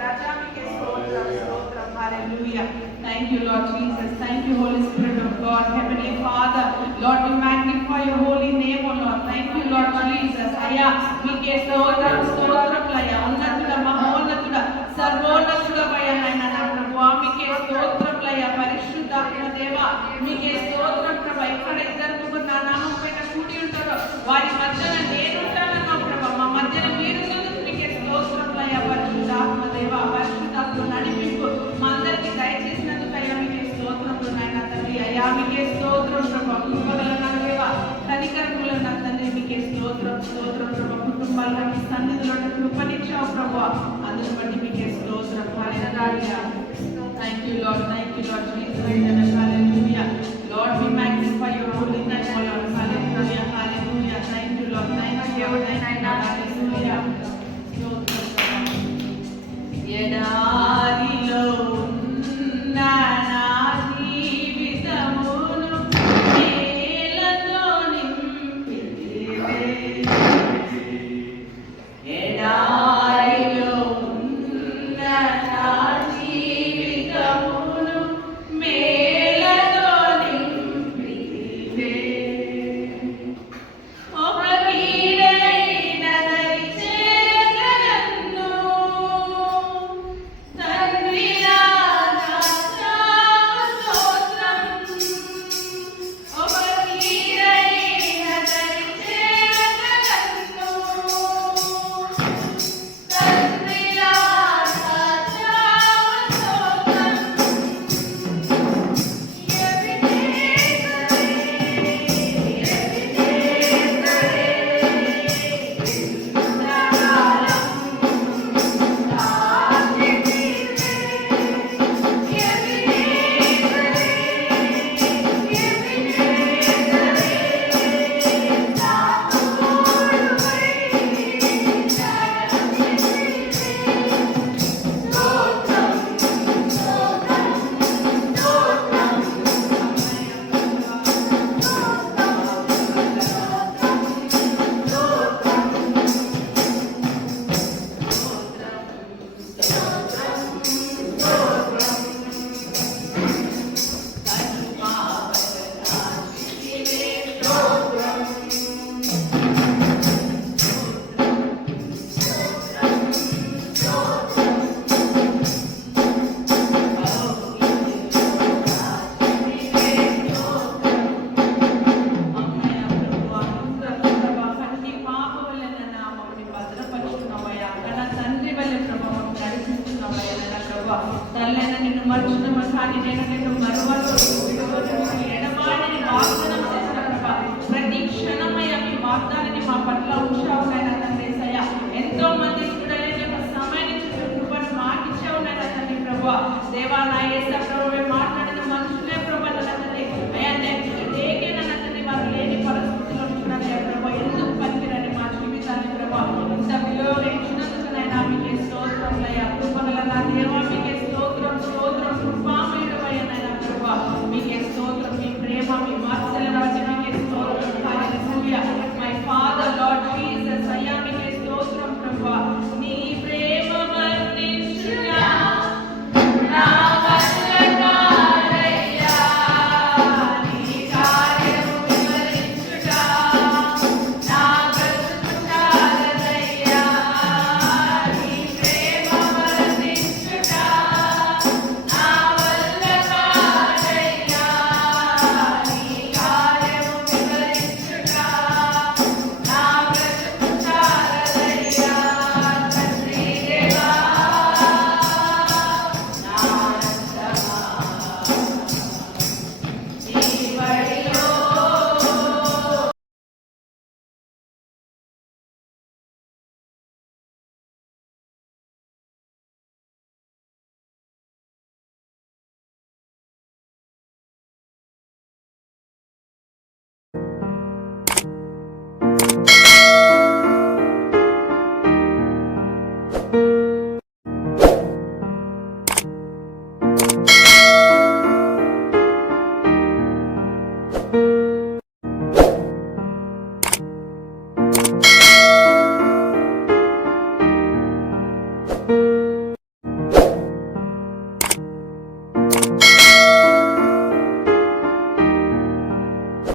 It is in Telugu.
రాజా మీకే స్తోత్రం స్తోత్రం హల్లెలూయా. Thank you Lord Jesus. Thank you Holy Spirit of God. Heavenly Father, Lord, we magnify your holy name, O Lord. Thank you Lord Jesus. అయ్యా మీకే స్తోత్రం స్తోత్రములయ్యా. ఉన్నతుడ మహోన్నతుడ సర్వోన్నతుడవయ్యా నాయన నా ప్రభువా మీకే స్తోత్రములయ్యా. పరిశుద్ధాత్మ దేవా మీకే స్తోత్రం ప్రభు. ఎక్కడ ఇద్దరు ముగ్గురు నా నామం పైన కూడి ఉంటారో వారి మధ్యన నేనుంటానన్నావు ప్రభు. మా మధ్యన మీరు మీకే స్తోత్రములయ్యా. పరిశుద్ధాత్మ దేవా పరిశుద్ధాత్మ నడిపింపు మా అందరికీ దయచేసినందుకు అయ్యా మీకే స్తోత్రములు నాయన తండ్రి. అయ్యా మీకే స్తోత్రం ప్రభు. కృపగల దేవా కనికరముల నా తండ్రి మీకే స్తోత్రం స్తోత్రం ప్రభు. కుటుంబాల్లో మీ సన్నిధిలో కృపనిచ్చావు ప్రభు. అందుని బట్టి మీకే స్తోత్రం హల్లెలూయా. Thank you Lord. Thank you Lord Jesus. Hallelujah. Lord, we magnify your holy name, O Lord. Hallelujah. Hallelujah. Thank you Lord. Thank you Lord. Hallelujah. ఎడారిలో ఉన్న నా జీవితమును మేలతో నింపితివే. ఎడారిలో ఉన్న నా జీవితమును మేలతో నింపితివే. ఒక కీడైన దరి చేరగలను తండ్రిలా స్తోత్రం. ఒక కీడైన దరి చేరగలను తండ్రిలా స్తోత్రం. తల్లైన నిన్ను మరుచున్న కానీ నేను నిన్ను మరువను ఎడబాడిని వాగ్దానం